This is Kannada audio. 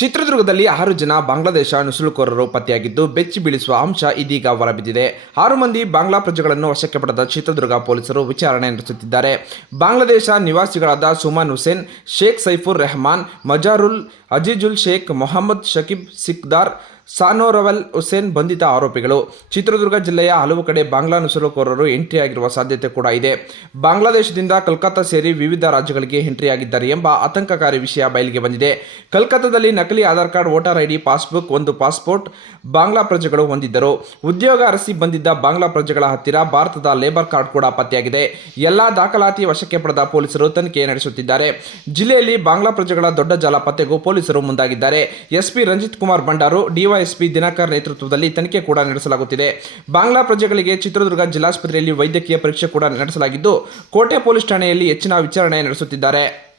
ಚಿತ್ರದುರ್ಗದಲ್ಲಿ ಆರು ಜನ ಬಾಂಗ್ಲಾದೇಶ ನುಸುಳುಕೋರರು ಪತ್ತೆಯಾಗಿದ್ದು, ಬೆಚ್ಚಿ ಬೀಳಿಸುವ ಅಂಶ ಇದೀಗ ಹೊರಬಿದ್ದಿದೆ. ಆರು ಮಂದಿ ಬಾಂಗ್ಲಾ ಪ್ರಜೆಗಳನ್ನು ವಶಕ್ಕೆ ಪಡೆದ ಚಿತ್ರದುರ್ಗ ಪೊಲೀಸರು ವಿಚಾರಣೆ ನಡೆಸುತ್ತಿದ್ದಾರೆ. ಬಾಂಗ್ಲಾದೇಶ ನಿವಾಸಿಗಳಾದ ಸುಮನ್ ಹುಸೇನ್, ಶೇಖ್ ಸೈಫುರ್ ರೆಹಮಾನ್, ಮಜಾರುಲ್, ಅಜೀಜುಲ್ ಶೇಖ್, ಮೊಹಮ್ಮದ್ ಶಕೀಬ್ ಸಿಕ್ದಾರ್ ಸಾನೋರವಲ್ ಹುಸೇನ್ ಬಂಧಿತ ಆರೋಪಿಗಳು. ಚಿತ್ರದುರ್ಗ ಜಿಲ್ಲೆಯ ಹಲವು ಕಡೆ ಬಾಂಗ್ಲಾ ನುಸುಳುಕೋರರು ಎಂಟ್ರಿಯಾಗಿರುವ ಸಾಧ್ಯತೆ ಕೂಡ ಇದೆ. ಬಾಂಗ್ಲಾದೇಶದಿಂದ ಕಲ್ಕತ್ತಾ ಸೇರಿ ವಿವಿಧ ರಾಜ್ಯಗಳಿಗೆ ಎಂಟ್ರಿಯಾಗಿದ್ದಾರೆ ಎಂಬ ಆತಂಕಕಾರಿ ವಿಷಯ ಬಯಲಿಗೆ ಬಂದಿದೆ. ಕಲ್ಕತ್ತಾದಲ್ಲಿ ನಕಲಿ Aadhaar card, voter ID, passbook, ಒಂದು ಪಾಸ್ಪೋರ್ಟ್ ಬಾಂಗ್ಲಾ ಪ್ರಜೆಗಳು ಹೊಂದಿದ್ದರು. ಉದ್ಯೋಗ ಅರಸಿ ಬಂದಿದ್ದ ಬಾಂಗ್ಲಾ ಪ್ರಜೆಗಳ ಹತ್ತಿರ ಭಾರತದ ಲೇಬರ್ ಕಾರ್ಡ್ ಕೂಡ ಪತ್ತೆಯಾಗಿದೆ. ಎಲ್ಲಾ ದಾಖಲಾತಿ ವಶಕ್ಕೆ ಪಡೆದ ಪೊಲೀಸರು ತನಿಖೆ ನಡೆಸುತ್ತಿದ್ದಾರೆ. ಜಿಲ್ಲೆಯಲ್ಲಿ ಬಾಂಗ್ಲಾ ಪ್ರಜೆಗಳ ದೊಡ್ಡ ಜಾಲ ಪತ್ತೆಗೂ ಪೊಲೀಸರು ಮುಂದಾಗಿದ್ದಾರೆ. ಎಸ್ಪಿ ರಂಜಿತ್ ಕುಮಾರ್ ಭಂಡಾರು ಡಿವೈಎಸ್ಪಿ ದಿನಕರ್ ನೇತೃತ್ವದಲ್ಲಿ ತನಿಖೆ ಕೂಡ ನಡೆಸಲಾಗುತ್ತಿದೆ. ಬಾಂಗ್ಲಾ ಪ್ರಜೆಗಳಿಗೆ ಚಿತ್ರದುರ್ಗ ಜಿಲ್ಲಾಸ್ಪತ್ರೆಯಲ್ಲಿ ವೈದ್ಯಕೀಯ ಪರೀಕ್ಷೆ ಕೂಡ ನಡೆಸಲಾಗಿದ್ದು, ಕೋಟೆ ಪೊಲೀಸ್ ಠಾಣೆಯಲ್ಲಿ ಹೆಚ್ಚಿನ ವಿಚಾರಣೆ ನಡೆಸುತ್ತಿದ್ದಾರೆ.